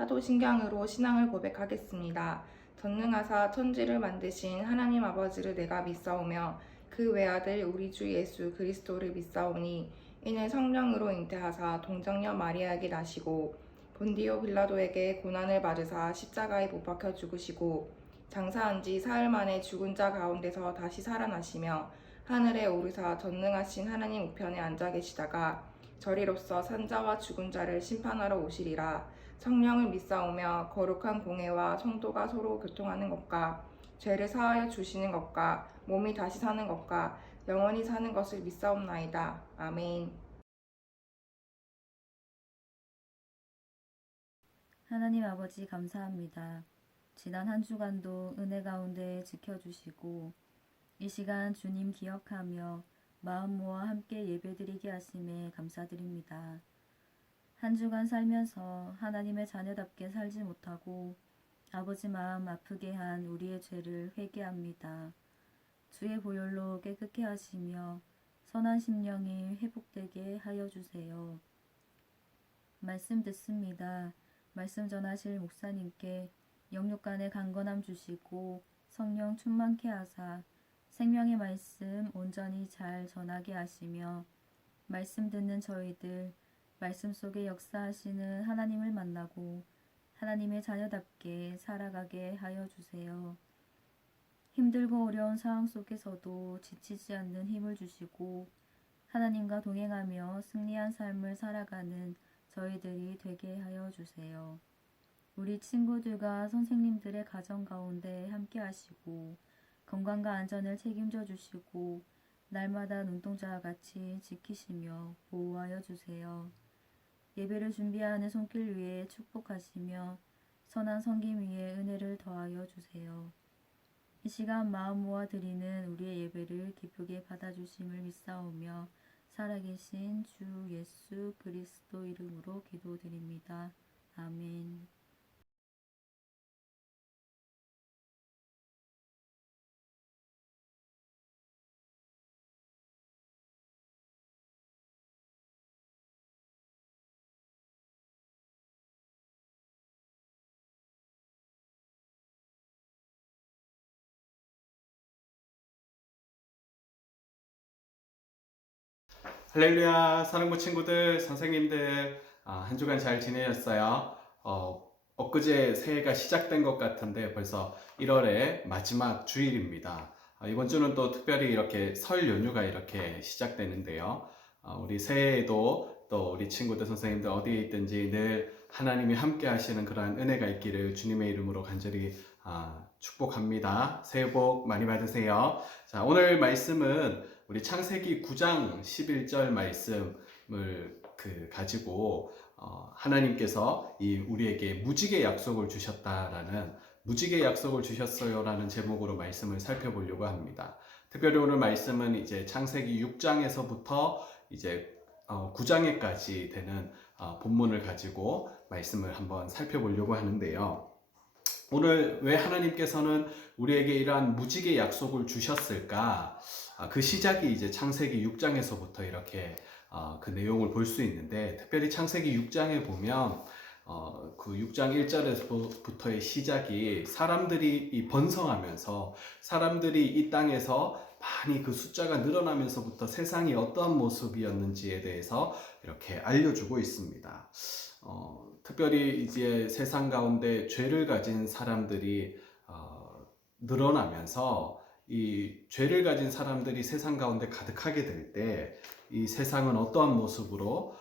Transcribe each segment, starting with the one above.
사도신경으로 신앙을 고백하겠습니다. 전능하사 천지를 만드신 하나님 아버지를 내가 믿사오며 그 외아들 우리 주 예수 그리스도를 믿사오니 이는 성령으로 잉태하사 동정녀 마리아에게 나시고 본디오 빌라도에게 고난을 받으사 십자가에 못 박혀 죽으시고 장사한 지 사흘 만에 죽은 자 가운데서 다시 살아나시며 하늘에 오르사 전능하신 하나님 우편에 앉아 계시다가 저리로서 산자와 죽은 자를 심판하러 오시리라. 성령을 믿사오며 거룩한 공회와 성도가 서로 교통하는 것과 죄를 사하여 주시는 것과 몸이 다시 사는 것과 영원히 사는 것을 믿사옵나이다. 아멘. 하나님 아버지 감사합니다. 지난 한 주간도 은혜 가운데 지켜주시고 이 시간 주님 기억하며 마음 모아 함께 예배드리게 하심에 감사드립니다. 한 주간 살면서 하나님의 자녀답게 살지 못하고 아버지 마음 아프게 한 우리의 죄를 회개합니다. 주의 보혈로 깨끗게 하시며 선한 심령이 회복되게 하여 주세요. 말씀 듣습니다. 말씀 전하실 목사님께 영육간의 강건함 주시고 성령 충만케 하사 생명의 말씀 온전히 잘 전하게 하시며 말씀 듣는 저희들 말씀 속에 역사하시는 하나님을 만나고 하나님의 자녀답게 살아가게 하여 주세요. 힘들고 어려운 상황 속에서도 지치지 않는 힘을 주시고 하나님과 동행하며 승리한 삶을 살아가는 저희들이 되게 하여 주세요. 우리 친구들과 선생님들의 가정 가운데 함께 하시고 건강과 안전을 책임져 주시고 날마다 눈동자와 같이 지키시며 보호하여 주세요. 예배를 준비하는 손길 위에 축복하시며 선한 섬김 위에 은혜를 더하여 주세요. 이 시간 마음 모아 드리는 우리의 예배를 기쁘게 받아주심을 믿사오며 살아계신 주 예수 그리스도 이름으로 기도드립니다. 아멘. 할렐루야, 사랑부 친구들, 선생님들, 한 주간 잘 지내셨어요? 엊그제 새해가 시작된 것 같은데 벌써 1월의 마지막 주일입니다. 이번 주는 또 특별히 이렇게 설 연휴가 이렇게 시작되는데요. 우리 새해에도 또 우리 친구들, 선생님들 어디에 있든지 늘 하나님이 함께 하시는 그러한 은혜가 있기를 주님의 이름으로 간절히 축복합니다. 새해 복 많이 받으세요. 자, 오늘 말씀은 우리 창세기 9장 11절 말씀을 가지고 하나님께서 우리에게 무지개 약속을 주셨다라는 무지개 약속을 주셨어요라는 제목으로 말씀을 살펴보려고 합니다. 특별히 오늘 말씀은 이제 창세기 6장에서부터 이제 9장에까지 되는 본문을 가지고 말씀을 한번 살펴보려고 하는데요. 오늘 왜 하나님께서는 우리에게 이러한 무지개 약속을 주셨을까? 그 시작이 이제 창세기 6장에서부터 이렇게 그 내용을 볼 수 있는데, 특별히 창세기 6장에 보면 그 6장 1절에서부터의 시작이 사람들이 번성하면서 사람들이 이 땅에서 많이 그 숫자가 늘어나면서부터 세상이 어떠한 모습이었는지에 대해서 이렇게 알려주고 있습니다. 특별히 이제 세상 가운데 죄를 가진 사람들이 늘어나면서 이 죄를 가진 사람들이 세상 가운데 가득하게 될 때 이 세상은 어떠한 모습으로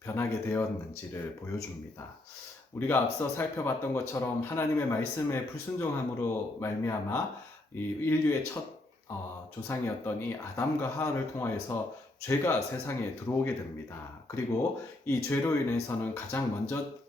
변하게 되었는지를 보여줍니다. 우리가 앞서 살펴봤던 것처럼 하나님의 말씀에 불순종함으로 말미암아 이 인류의 첫 조상이었던 이 아담과 하와를 통하여서 죄가 세상에 들어오게 됩니다. 그리고 이 죄로 인해서는 가장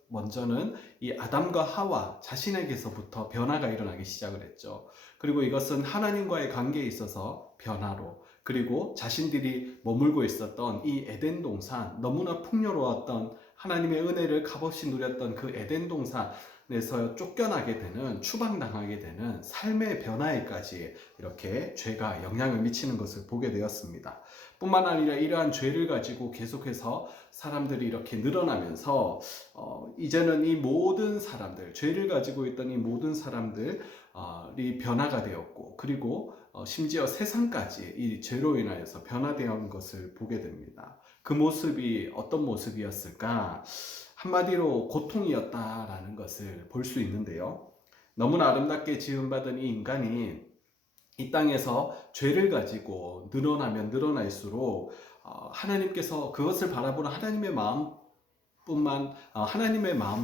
먼저는 이 아담과 하와 자신에게서부터 변화가 일어나기 시작을 했죠. 그리고 이것은 하나님과의 관계에 있어서 변화로, 그리고 자신들이 머물고 있었던 이 에덴 동산, 너무나 풍요로웠던 하나님의 은혜를 값없이 누렸던 그 에덴 동산, 내서 쫓겨나게 되는, 추방당하게 되는 삶의 변화에까지 이렇게 죄가 영향을 미치는 것을 보게 되었습니다. 뿐만 아니라 이러한 죄를 가지고 계속해서 사람들이 이렇게 늘어나면서 이제는 이 모든 사람들, 죄를 가지고 있던 이 모든 사람들이 변화가 되었고, 그리고 심지어 세상까지 이 죄로 인하여서 변화되는 것을 보게 됩니다. 그 모습이 어떤 모습이었을까? 한마디로 고통이었다라는 것을 볼 수 있는데요. 너무나 아름답게 지음받은 이 인간이 이 땅에서 죄를 가지고 늘어나면 늘어날수록 하나님께서 그것을 바라보는 하나님의 마음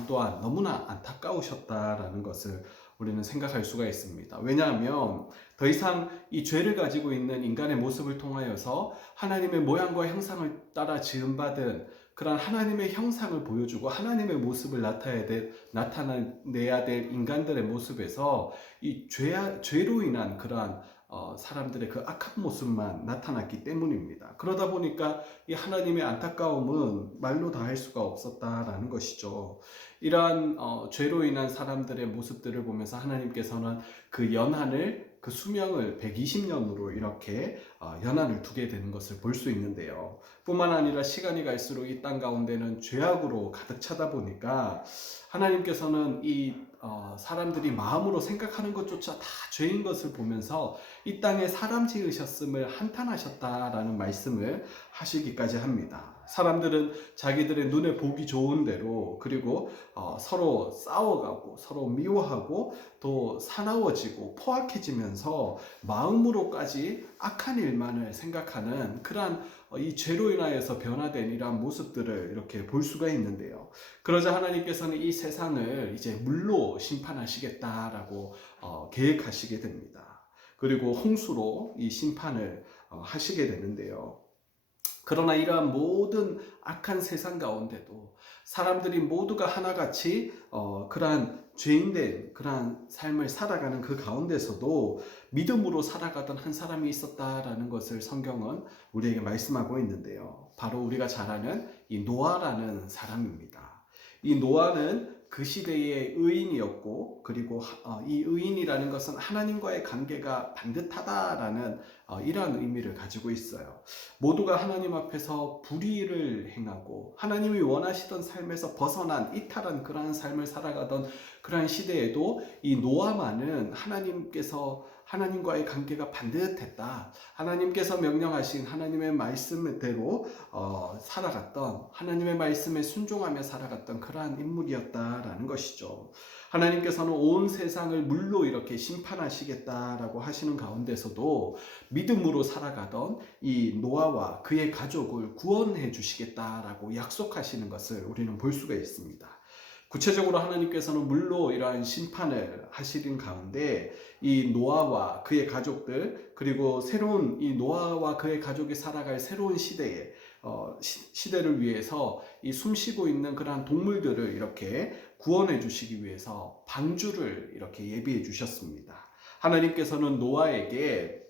또한 너무나 안타까우셨다라는 것을 우리는 생각할 수가 있습니다. 왜냐하면 더 이상 이 죄를 가지고 있는 인간의 모습을 통하여서 하나님의 모양과 형상을 따라 지음받은 그런 하나님의 형상을 보여주고 하나님의 모습을 나타내야 될 인간들의 모습에서 이 죄로 인한 그러한 사람들의 그 악한 모습만 나타났기 때문입니다. 그러다 보니까 이 하나님의 안타까움은 말로 다 할 수가 없었다라는 것이죠. 이러한 죄로 인한 사람들의 모습들을 보면서 하나님께서는 그 수명을 120년으로 이렇게 연한을 두게 되는 것을 볼 수 있는데요. 뿐만 아니라 시간이 갈수록 이 땅 가운데는 죄악으로 가득 차다 보니까 하나님께서는 이 사람들이 마음으로 생각하는 것조차 다 죄인 것을 보면서 이 땅에 사람 지으셨음을 한탄하셨다라는 말씀을 하시기까지 합니다. 사람들은 자기들의 눈에 보기 좋은 대로, 그리고 서로 싸워가고 서로 미워하고 또 사나워지고 포악해지면서 마음으로까지 악한 일만을 생각하는 그러한 이 죄로 인하여서 변화된 이러한 모습들을 이렇게 볼 수가 있는데요. 그러자 하나님께서는 이 세상을 이제 물로 심판하시겠다라고 계획하시게 됩니다. 그리고 홍수로 이 심판을 하시게 되는데요. 그러나 이러한 모든 악한 세상 가운데도 사람들이 모두가 하나같이 그러한 죄인된 그러한 삶을 살아가는 그 가운데서도 믿음으로 살아가던 한 사람이 있었다라는 것을 성경은 우리에게 말씀하고 있는데요. 바로 우리가 잘 아는 이 노아라는 사람입니다. 이 노아는 그 시대의 의인이었고, 그리고 이 의인이라는 것은 하나님과의 관계가 반듯하다라는 이러한 의미를 가지고 있어요. 모두가 하나님 앞에서 불의를 행하고 하나님이 원하시던 삶에서 벗어난 이탈한 그러한 삶을 살아가던 그러한 시대에도 이 노아만은 하나님과의 관계가 반듯했다. 하나님께서 명령하신 하나님의 말씀대로 살아갔던, 하나님의 말씀에 순종하며 살아갔던 그러한 인물이었다라는 것이죠. 하나님께서는 온 세상을 물로 이렇게 심판하시겠다라고 하시는 가운데서도 믿음으로 살아가던 이 노아와 그의 가족을 구원해 주시겠다라고 약속하시는 것을 우리는 볼 수가 있습니다. 구체적으로 하나님께서는 물로 이러한 심판을 하시는 가운데 이 노아와 그의 가족들, 그리고 새로운 이 노아와 그의 가족이 살아갈 새로운 시대를 위해서 이 숨쉬고 있는 그러한 동물들을 이렇게 구원해 주시기 위해서 방주를 이렇게 예비해 주셨습니다. 하나님께서는 노아에게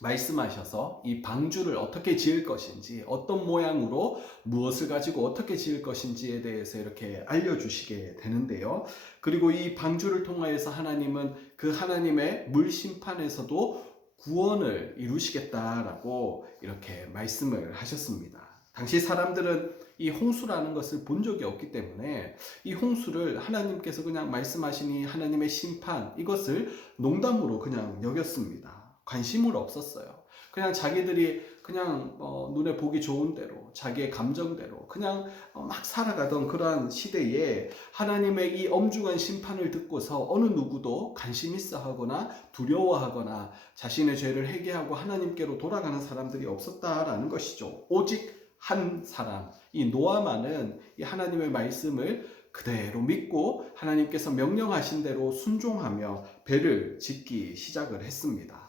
말씀하셔서 이 방주를 어떻게 지을 것인지, 어떤 모양으로 무엇을 가지고 어떻게 지을 것인지에 대해서 이렇게 알려주시게 되는데요. 그리고 이 방주를 통하여서 하나님은 그 하나님의 물 심판에서도 구원을 이루시겠다라고 이렇게 말씀을 하셨습니다. 당시 사람들은 이 홍수라는 것을 본 적이 없기 때문에 이 홍수를 하나님께서 그냥 말씀하시니 하나님의 심판, 이것을 농담으로 그냥 여겼습니다. 관심을 없었어요. 그냥 자기들이 그냥 눈에 보기 좋은 대로, 자기의 감정대로 그냥 막 살아가던 그러한 시대에 하나님의 이 엄중한 심판을 듣고서 어느 누구도 관심 있어 하거나 두려워하거나 자신의 죄를 회개하고 하나님께로 돌아가는 사람들이 없었다라는 것이죠. 오직 한 사람, 이 노아만은 이 하나님의 말씀을 그대로 믿고 하나님께서 명령하신 대로 순종하며 배를 짓기 시작을 했습니다.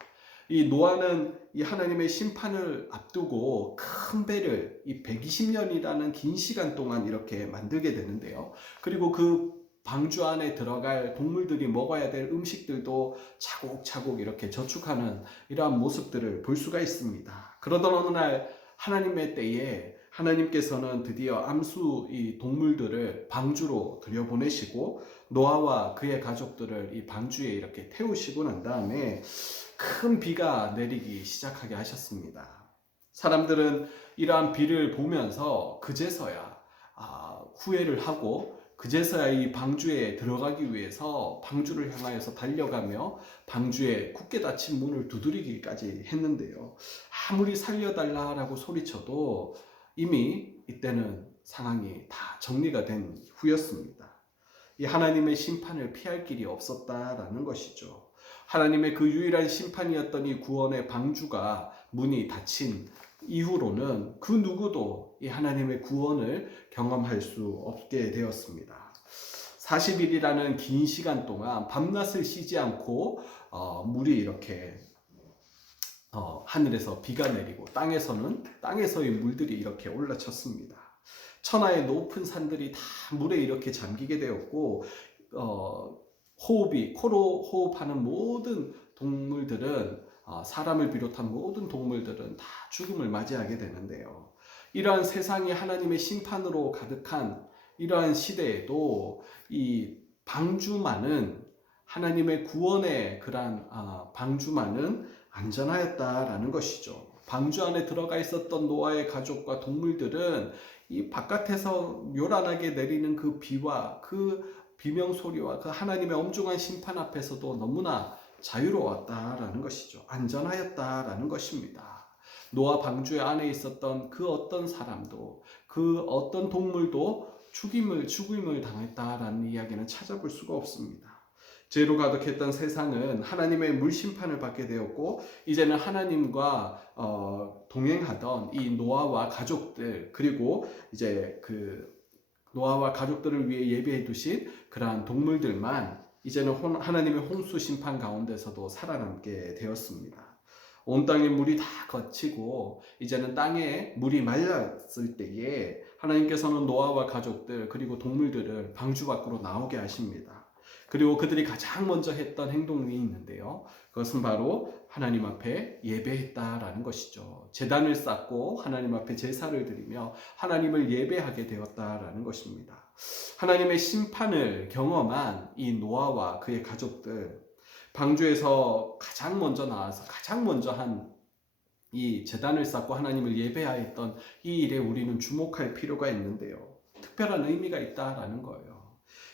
이 노아는 이 하나님의 심판을 앞두고 큰 배를 이 120년이라는 긴 시간 동안 이렇게 만들게 되는데요. 그리고 그 방주 안에 들어갈 동물들이 먹어야 될 음식들도 차곡차곡 이렇게 저축하는 이러한 모습들을 볼 수가 있습니다. 그러던 어느 날 하나님의 때에 하나님께서는 드디어 암수 이 동물들을 방주로 들여보내시고 노아와 그의 가족들을 이 방주에 이렇게 태우시고 난 다음에 큰 비가 내리기 시작하게 하셨습니다. 사람들은 이러한 비를 보면서 그제서야 후회를 하고 그제서야 이 방주에 들어가기 위해서 방주를 향하여서 달려가며 방주에 굳게 닫힌 문을 두드리기까지 했는데요. 아무리 살려달라라고 소리쳐도 이미 이때는 상황이 다 정리가 된 후였습니다. 이 하나님의 심판을 피할 길이 없었다라는 것이죠. 하나님의 그 유일한 심판이었던 이 구원의 방주가 문이 닫힌 이후로는 그 누구도 이 하나님의 구원을 경험할 수 없게 되었습니다. 40일이라는 긴 시간 동안 밤낮을 쉬지 않고 물이 이렇게 하늘에서 비가 내리고 땅에서의 물들이 이렇게 올라쳤습니다. 천하의 높은 산들이 다 물에 이렇게 잠기게 되었고 코로 호흡하는 모든 동물들은 사람을 비롯한 모든 동물들은 다 죽음을 맞이하게 되는데요. 이러한 세상이 하나님의 심판으로 가득한 이러한 시대에도 이 방주만은 하나님의 구원의 그러한 방주만은 안전하였다라는 것이죠. 방주 안에 들어가 있었던 노아의 가족과 동물들은 이 바깥에서 요란하게 내리는 그 비와 그 비명 소리와 그 하나님의 엄중한 심판 앞에서도 너무나 자유로웠다라는 것이죠. 안전하였다라는 것입니다. 노아 방주 안에 있었던 그 어떤 사람도 그 어떤 동물도 죽임을 당했다라는 이야기는 찾아볼 수가 없습니다. 죄로 가득했던 세상은 하나님의 물심판을 받게 되었고 이제는 하나님과 동행하던 이 노아와 가족들 그리고 이제 그 노아와 가족들을 위해 예비해 두신 그러한 동물들만 이제는 하나님의 홍수 심판 가운데서도 살아남게 되었습니다. 온 땅의 물이 다 거치고 이제는 땅에 물이 말랐을 때에 하나님께서는 노아와 가족들 그리고 동물들을 방주 밖으로 나오게 하십니다. 그리고 그들이 가장 먼저 했던 행동이 있는데요. 그것은 바로 하나님 앞에 예배했다라는 것이죠. 제단을 쌓고 하나님 앞에 제사를 드리며 하나님을 예배하게 되었다라는 것입니다. 하나님의 심판을 경험한 이 노아와 그의 가족들, 방주에서 가장 먼저 나와서 가장 먼저 한 이 제단을 쌓고 하나님을 예배하였던 이 일에 우리는 주목할 필요가 있는데요. 특별한 의미가 있다라는 거예요.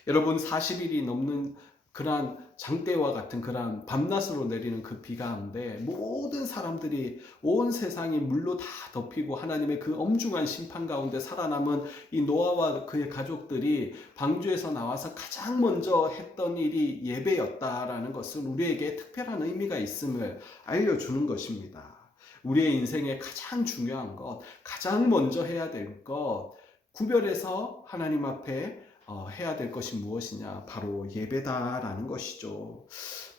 여러분 40일이 넘는 그러한 장대와 같은 그러한 밤낮으로 내리는 그 비 가운데 모든 사람들이 온 세상이 물로 다 덮이고 하나님의 그 엄중한 심판 가운데 살아남은 이 노아와 그의 가족들이 방주에서 나와서 가장 먼저 했던 일이 예배였다라는 것은 우리에게 특별한 의미가 있음을 알려주는 것입니다. 우리의 인생에 가장 중요한 것, 가장 먼저 해야 될 것, 구별해서 하나님 앞에 해야 될 것이 무엇이냐? 바로 예배다라는 것이죠.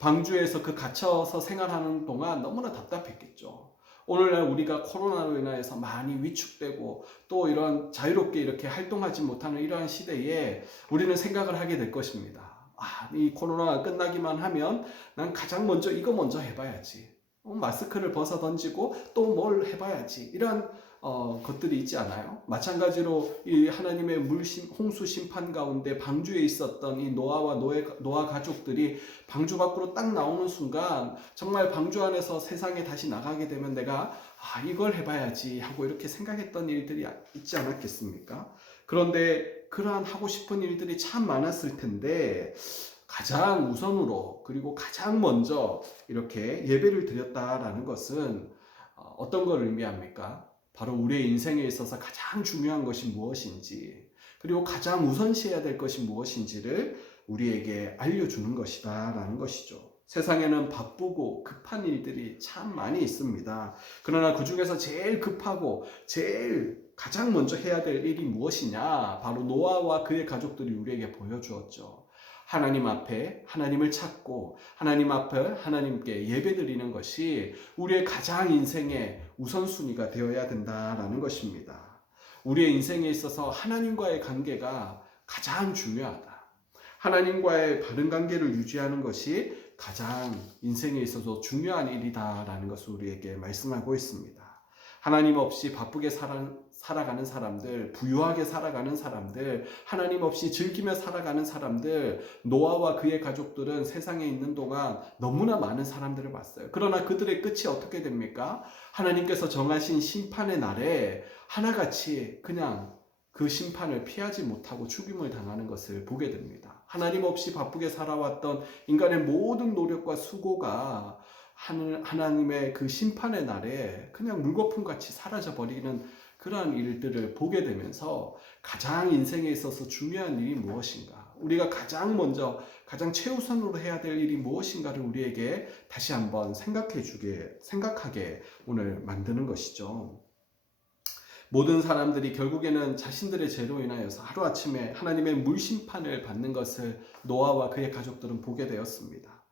방주에서 그 갇혀서 생활하는 동안 너무나 답답했겠죠. 오늘날 우리가 코로나로 인하여서 많이 위축되고 또 이런 자유롭게 이렇게 활동하지 못하는 이러한 시대에 우리는 생각을 하게 될 것입니다. 이 코로나가 끝나기만 하면 난 가장 먼저 이거 먼저 해봐야지. 마스크를 벗어 던지고 또 뭘 해봐야지. 이런 것들이 있지 않아요? 마찬가지로 이 하나님의 홍수 심판 가운데 방주에 있었던 이 노아 가족들이 방주 밖으로 딱 나오는 순간 정말 방주 안에서 세상에 다시 나가게 되면 내가 이걸 해봐야지 하고 이렇게 생각했던 일들이 있지 않았겠습니까? 그런데 그러한 하고 싶은 일들이 참 많았을 텐데 가장 우선으로 그리고 가장 먼저 이렇게 예배를 드렸다라는 것은 어떤 걸 의미합니까? 바로 우리의 인생에 있어서 가장 중요한 것이 무엇인지 그리고 가장 우선시해야 될 것이 무엇인지를 우리에게 알려주는 것이다 라는 것이죠. 세상에는 바쁘고 급한 일들이 참 많이 있습니다. 그러나 그 중에서 제일 급하고 제일 가장 먼저 해야 될 일이 무엇이냐? 바로 노아와 그의 가족들이 우리에게 보여주었죠. 하나님 앞에 하나님을 찾고 하나님 앞에 하나님께 예배드리는 것이 우리의 가장 인생의 우선순위가 되어야 된다라는 것입니다. 우리의 인생에 있어서 하나님과의 관계가 가장 중요하다. 하나님과의 바른 관계를 유지하는 것이 가장 인생에 있어서 중요한 일이다라는 것을 우리에게 말씀하고 있습니다. 하나님 없이 바쁘게 살아가는 사람들, 부유하게 살아가는 사람들, 하나님 없이 즐기며 살아가는 사람들, 노아와 그의 가족들은 세상에 있는 동안 너무나 많은 사람들을 봤어요. 그러나 그들의 끝이 어떻게 됩니까? 하나님께서 정하신 심판의 날에 하나같이 그냥 그 심판을 피하지 못하고 죽임을 당하는 것을 보게 됩니다. 하나님 없이 바쁘게 살아왔던 인간의 모든 노력과 수고가 하나님의 그 심판의 날에 그냥 물거품같이 사라져버리는 그러한 일들을 보게 되면서 가장 인생에 있어서 중요한 일이 무엇인가, 우리가 가장 먼저 가장 최우선으로 해야 될 일이 무엇인가를 우리에게 다시 한번 생각하게 오늘 만드는 것이죠. 모든 사람들이 결국에는 자신들의 죄로 인하여서 하루아침에 하나님의 물심판을 받는 것을 노아와 그의 가족들은 보게 되었습니다.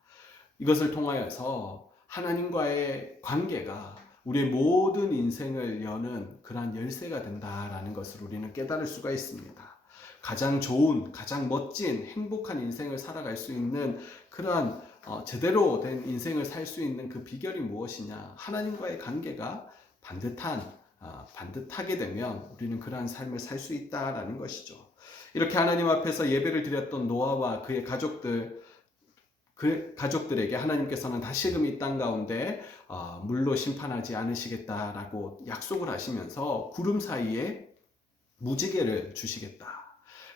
이것을 통하여서 하나님과의 관계가 우리의 모든 인생을 여는 그러한 열쇠가 된다라는 것을 우리는 깨달을 수가 있습니다. 가장 좋은, 가장 멋진, 행복한 인생을 살아갈 수 있는 그러한 제대로 된 인생을 살 수 있는 그 비결이 무엇이냐? 하나님과의 관계가 반듯하게 되면 우리는 그러한 삶을 살 수 있다라는 것이죠. 이렇게 하나님 앞에서 예배를 드렸던 노아와 그의 가족들에게 하나님께서는 다시금 이 땅 가운데 물로 심판하지 않으시겠다라고 약속을 하시면서 구름 사이에 무지개를 주시겠다.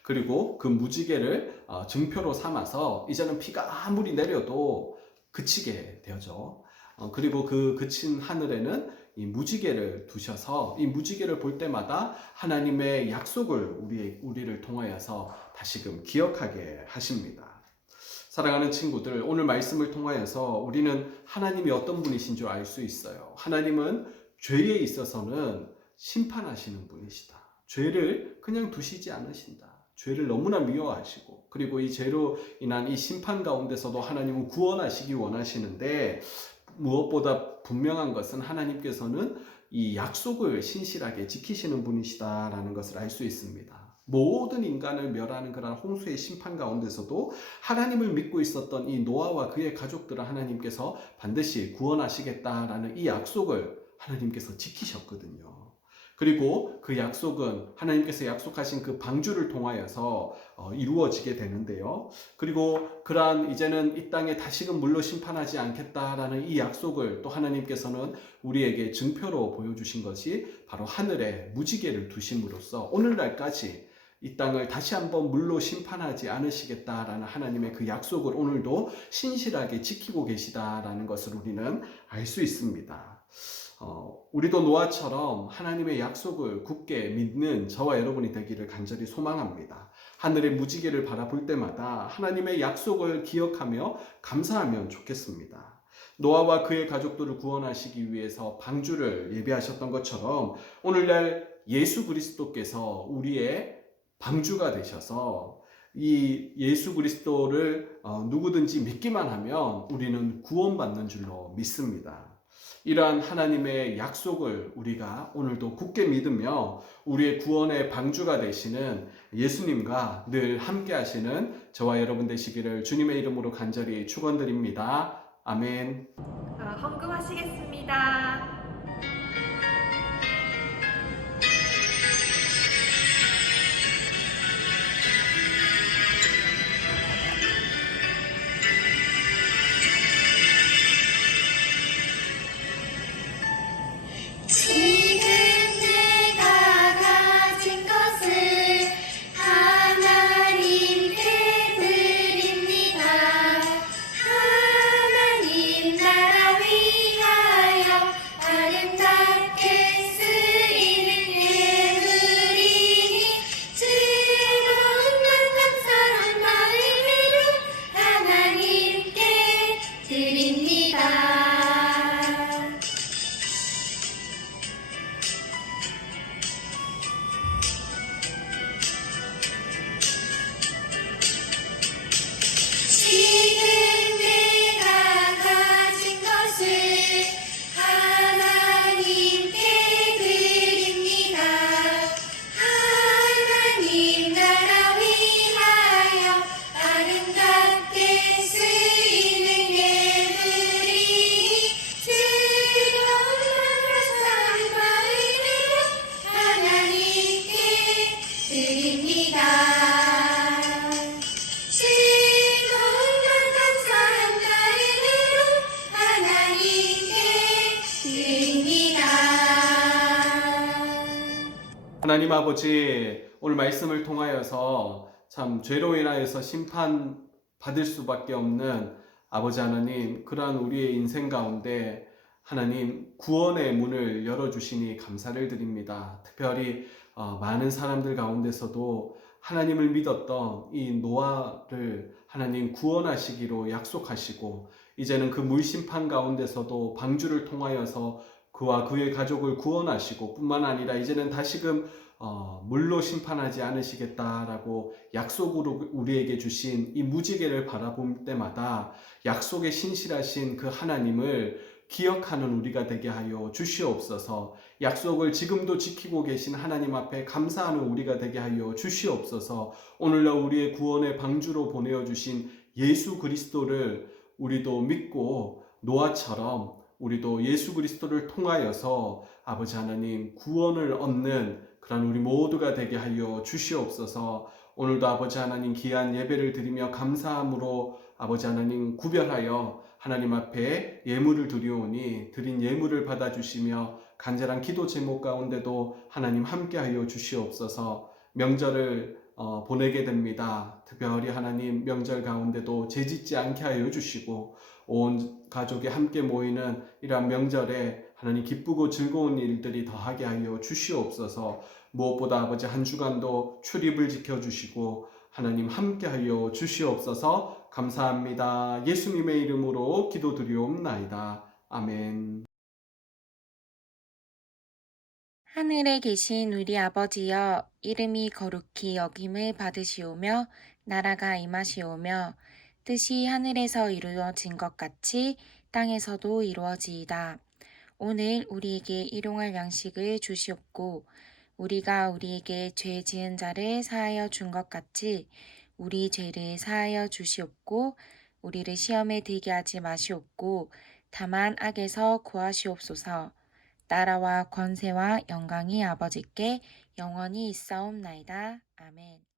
그리고 그 무지개를 증표로 삼아서 이제는 비가 아무리 내려도 그치게 되죠. 그리고 그 그친 하늘에는 이 무지개를 두셔서 이 무지개를 볼 때마다 하나님의 약속을 우리를 통하여서 다시금 기억하게 하십니다. 사랑하는 친구들, 오늘 말씀을 통하여서 우리는 하나님이 어떤 분이신 줄 알 수 있어요. 하나님은 죄에 있어서는 심판하시는 분이시다. 죄를 그냥 두시지 않으신다. 죄를 너무나 미워하시고, 그리고 이 죄로 인한 이 심판 가운데서도 하나님은 구원하시기 원하시는데, 무엇보다 분명한 것은 하나님께서는 이 약속을 신실하게 지키시는 분이시다라는 것을 알 수 있습니다. 모든 인간을 멸하는 그런 홍수의 심판 가운데서도 하나님을 믿고 있었던 이 노아와 그의 가족들을 하나님께서 반드시 구원하시겠다라는 이 약속을 하나님께서 지키셨거든요. 그리고 그 약속은 하나님께서 약속하신 그 방주를 통하여서 이루어지게 되는데요. 그리고 그러한 이제는 이 땅에 다시금 물로 심판하지 않겠다라는 이 약속을 또 하나님께서는 우리에게 증표로 보여주신 것이 바로 하늘에 무지개를 두심으로써 오늘날까지 이 땅을 다시 한번 물로 심판하지 않으시겠다라는 하나님의 그 약속을 오늘도 신실하게 지키고 계시다라는 것을 우리는 알 수 있습니다. 우리도 노아처럼 하나님의 약속을 굳게 믿는 저와 여러분이 되기를 간절히 소망합니다. 하늘의 무지개를 바라볼 때마다 하나님의 약속을 기억하며 감사하면 좋겠습니다. 노아와 그의 가족들을 구원하시기 위해서 방주를 예배하셨던 것처럼 오늘날 예수 그리스도께서 우리의 방주가 되셔서 이 예수 그리스도를 누구든지 믿기만 하면 우리는 구원받는 줄로 믿습니다. 이러한 하나님의 약속을 우리가 오늘도 굳게 믿으며 우리의 구원의 방주가 되시는 예수님과 늘 함께 하시는 저와 여러분 되시기를 주님의 이름으로 간절히 축원드립니다. 아멘. 헌금하시겠습니다. 지금 내가 가진 것을 하나님께 드립니다. 하나님 나라 위하여 하나님 아버지, 오늘 말씀을 통하여서 참 죄로 인하여서 심판 받을 수밖에 없는 아버지 하나님, 그러한 우리의 인생 가운데 하나님 구원의 문을 열어주시니 감사를 드립니다. 특별히 많은 사람들 가운데서도 하나님을 믿었던 이 노아를 하나님 구원하시기로 약속하시고, 이제는 그 물심판 가운데서도 방주를 통하여서 그와 그의 가족을 구원하시고, 뿐만 아니라 이제는 다시금 물로 심판하지 않으시겠다라고 약속으로 우리에게 주신 이 무지개를 바라볼 때마다 약속에 신실하신 그 하나님을 기억하는 우리가 되게 하여 주시옵소서. 약속을 지금도 지키고 계신 하나님 앞에 감사하는 우리가 되게 하여 주시옵소서. 오늘날 우리의 구원의 방주로 보내어 주신 예수 그리스도를 우리도 믿고 노아처럼 우리도 예수 그리스도를 통하여서 아버지 하나님 구원을 얻는 그런 우리 모두가 되게 하여 주시옵소서. 오늘도 아버지 하나님 귀한 예배를 드리며 감사함으로 아버지 하나님 구별하여 하나님 앞에 예물을 드리오니 드린 예물을 받아주시며 간절한 기도 제목 가운데도 하나님 함께하여 주시옵소서. 명절을 보내게 됩니다. 특별히 하나님 명절 가운데도 죄짓지 않게 하여 주시고, 온 가족이 함께 모이는 이러한 명절에 하나님 기쁘고 즐거운 일들이 더하게 하여 주시옵소서. 무엇보다 아버지 한 주간도 출입을 지켜주시고 하나님 함께하여 주시옵소서. 감사합니다. 예수님의 이름으로 기도드리옵나이다. 아멘. 하늘에 계신 우리 아버지여, 이름이 거룩히 여김을 받으시오며 나라가 임하시오며 뜻이 하늘에서 이루어진 것 같이 땅에서도 이루어지이다. 오늘 우리에게 일용할 양식을 주시옵고, 우리가 우리에게 죄 지은 자를 사하여 준 것 같이 우리 죄를 사하여 주시옵고, 우리를 시험에 들게 하지 마시옵고 다만 악에서 구하시옵소서. 나라와 권세와 영광이 아버지께 영원히 있사옵나이다. 아멘.